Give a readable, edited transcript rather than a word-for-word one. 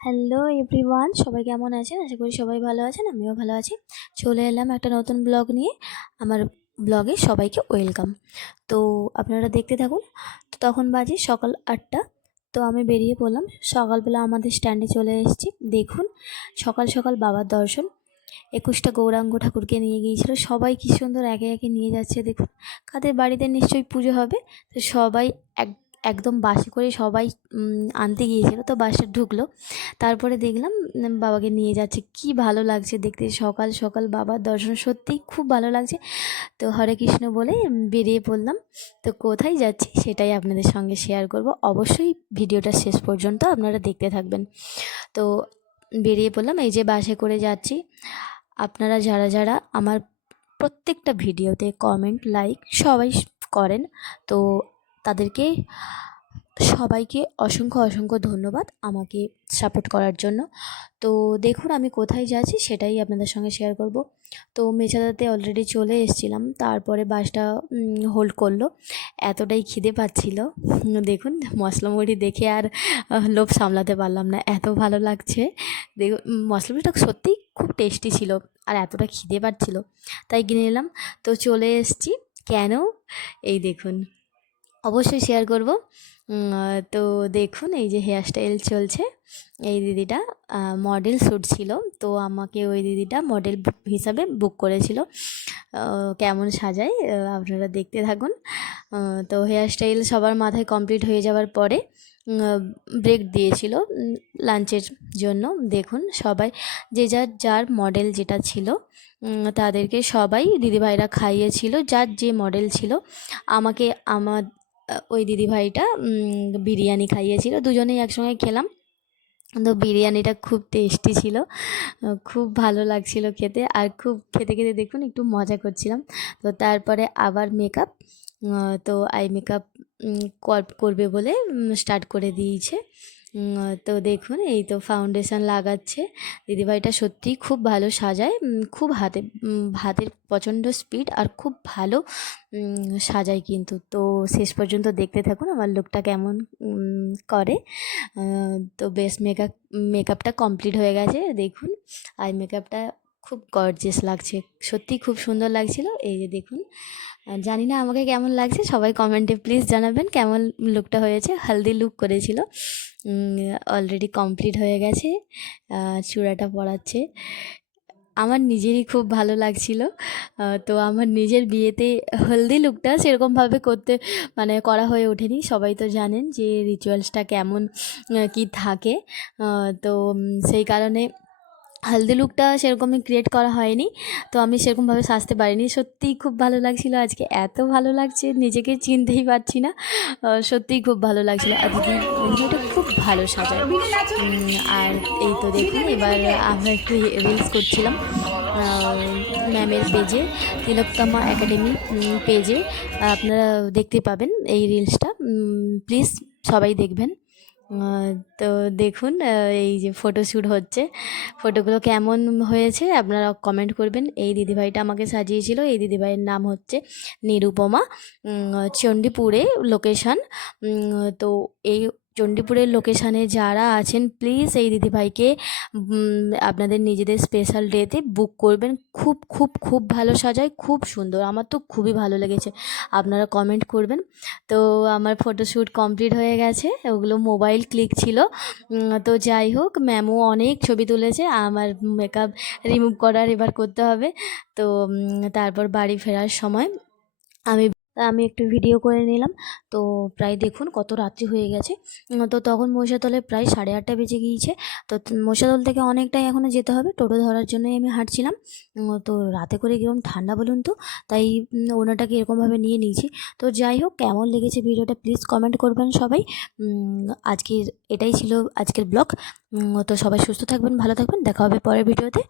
Hello everyone, সবাই কেমন আছেন? আশা করি সবাই ভালো আছেন। আমিও ভালো আছি। চলে এলাম একটা নতুন ব্লগ নিয়ে। আমার ব্লগে সবাইকে ওয়েলকাম। তো আপনারা দেখতে থাকুন। তো তখন বাজে সকাল 8টা। তো আমি বেরিয়ে পড়লাম। সকালবেলা আমাদের স্ট্যান্ডে চলে এসেছি। দেখুন, সকাল সকাল বাবার দর্শন। 21টা গৌরাঙ্গ ঠাকুরকে নিয়ে গিয়েছিল। সবাই কী সুন্দর একে একে নিয়ে যাচ্ছে দেখুন। কাদের বাড়িতে নিশ্চয়ই পুজো হবে। তো সবাই একদম বাসে করে সবাই আনতে গিয়েছিল। তো বাসে ঢুকলো। তারপরে দেখলাম বাবাকে নিয়ে যাচ্ছে। কি ভালো লাগছে দেখতে, সকাল সকাল বাবার দর্শন সত্যিই খুব ভালো লাগছে। তো হরে কৃষ্ণ বলে বেরিয়ে পড়লাম। তো কোথায় যাচ্ছি সেটাই আপনাদের সঙ্গে শেয়ার করব। অবশ্যই ভিডিওটা শেষ পর্যন্ত আপনারা দেখতে থাকবেন। তো বেরিয়ে পড়লাম, এই যে বাসে করে যাচ্ছি। আপনারা যারা যারা আমার প্রত্যেকটা ভিডিওতে কমেন্ট লাইক সবাই করেন, তো তাদেরকে সবাইকে অসংখ্য অসংখ্য ধন্যবাদ আমাকে সাপোর্ট করার জন্য। তো দেখুন আমি কোথায় যাচ্ছি সেটাই আপনাদের সঙ্গে শেয়ার করব। তো মেছাদাতে অলরেডি চলে এসেছিলাম। তারপরে বাসটা হোল্ড করলো। এতটাই খিদে পাচ্ছিল, দেখুন মশলা মুড়ি দেখে আর লোভ সামলাতে পারলাম না, এত ভালো লাগছে। দেখুন মশলা মুড়িটা সত্যিই খুব টেস্টি ছিল, আর এতটা খিদে পাচ্ছিল তাই কিনে নিলাম। তো চলে এসেছি কেন, এই দেখুন, অবশ্যই শেয়ার করব। তো দেখুন এই যে হেয়ার স্টাইল চলছে। এই দিদিটা মডেল শ্যুট ছিল, তো আমাকে ওই দিদিটা মডেল হিসাবে বুক করেছিল। কেমন সাজায় আপনারা দেখতে থাকুন। তো হেয়ার স্টাইল সবার মাথায় কমপ্লিট হয়ে যাওয়ার পরে ব্রেক দিয়েছিল লাঞ্চের জন্য। দেখুন সবাই যে যার যার মডেল যেটা ছিল তাদেরকে সবাই দিদিভাইরা খাইয়েছিল, যার যে মডেল ছিল। আমাকে আমার ওই দিদিভাইটা বিরিয়ানি খাইয়েছিল, দুজনেই একসঙ্গে খেলাম। তো বিরিয়ানিটা খুব টেস্টি ছিল, খুব ভালো লাগছিল খেতে। আর খুব খেতে খেতে দেখুন একটু মজা করছিলাম। তো তারপরে আবার মেকআপ, তো আই মেকআপ করবে বলে স্টার্ট করে দিয়েছে। তো দেখুন এই তো ফাউন্ডেশন লাগাচ্ছে। দিদিভাইটা সত্যিই খুব ভালো সাজায়, খুব হাতের প্রচণ্ড স্পিড আর খুব ভালো সাজায় কিন্তু। তো শেষ পর্যন্ত দেখতে থাকুন আমার লুকটা কেমন করে। তো বেস মেকআপটা কমপ্লিট হয়ে গেছে দেখুন। আই মেকআপটা খুব গর্জিয়াস লাগছে, সত্যিই খুব সুন্দর লাগছিল। এই যে দেখুন, জানি না আমাকে কেমন লাগছে, সবাই কমেন্টে প্লিজ জানাবেন কেমন লুকটা হয়েছে। হলদি লুক করেছিল, অলরেডি কমপ্লিট হয়ে গেছে। চূড়াটা পরাচ্ছে, আমার নিজেরই খুব ভালো লাগছিল। তো আমার নিজের বিয়েতে হলদি লুকটা সেরকমভাবে করা হয়ে ওঠেনি। সবাই তো জানেন যে রিচুয়ালসটা কেমন কি থাকে। তো সেই কারণে হলদি লুকটা সেরকমই ক্রিয়েট করা হয়নি। তো আমি সেরকমভাবে সাজতে পারিনি। সত্যিই খুব ভালো লাগছিল, আজকে এত ভালো লাগছে নিজেকে চিনতেই পারছি না। সত্যিই খুব ভালো লাগছিল। আর দিদিভাইটা খুব ভালো সাজায়। আর এই তো দেখুন এবার আমরা একটু রিলস করছিলাম ম্যামের পেজে, তিলোত্তমা একাডেমি পেজে আপনারা দেখতে পাবেন এই রিলসটা। প্লিজ সবাই দেখবেন। তো দেখুন এই যে ফটোশ্যুট হচ্ছে, ফটোগুলো কেমন হয়েছে আপনারা কমেন্ট করবেন। এই দিদিভাইটা আমাকে সাজিয়েছিল, এই দিদিভাইয়ের নাম হচ্ছে নিরুপমা। চণ্ডীপুরে লোকেশান। তো এই চণ্ডীপুরের লোকেশানে যারা আছেন প্লিজ এই দিদিভাইকে আপনাদের নিজেদের স্পেশাল ডেতে বুক করবেন। খুব খুব খুব ভালো সাজায়, খুব সুন্দর, আমার তো খুবই ভালো লেগেছে। আপনারা কমেন্ট করবেন। তো আমার ফটোশ্যুট কমপ্লিট হয়ে গেছে, ওগুলো মোবাইল ক্লিক ছিল। তো যাই হোক, ম্যামও অনেক ছবি তুলেছে। আমার মেকআপ রিমুভ করার এবার করতে হবে। তো তারপর বাড়ি ফেরার সময় আমি একটু ভিডিও করে নিলাম। তো প্রায় দেখুন কত রাত্রি হয়ে গেছে। তো তখন মহিষাদলে প্রায় 8:30 বেজে গিয়েছে। তো মহিষাদল থেকে অনেকটাই এখনও যেতে হবে, টোটো ধরার জন্যই আমি হাঁটছিলাম। তো রাতে করে কীরকম ঠান্ডা বলুন তো, তাই ওনাটাকে এরকমভাবে নিয়ে নিয়েছি। তো যাই হোক, কেমন লেগেছে ভিডিওটা প্লিজ কমেন্ট করবেন সবাই। আজকের এটাই ছিল আজকের ব্লগ। তো সবাই সুস্থ থাকবেন, ভালো থাকবেন, দেখা হবে পরের ভিডিওতে।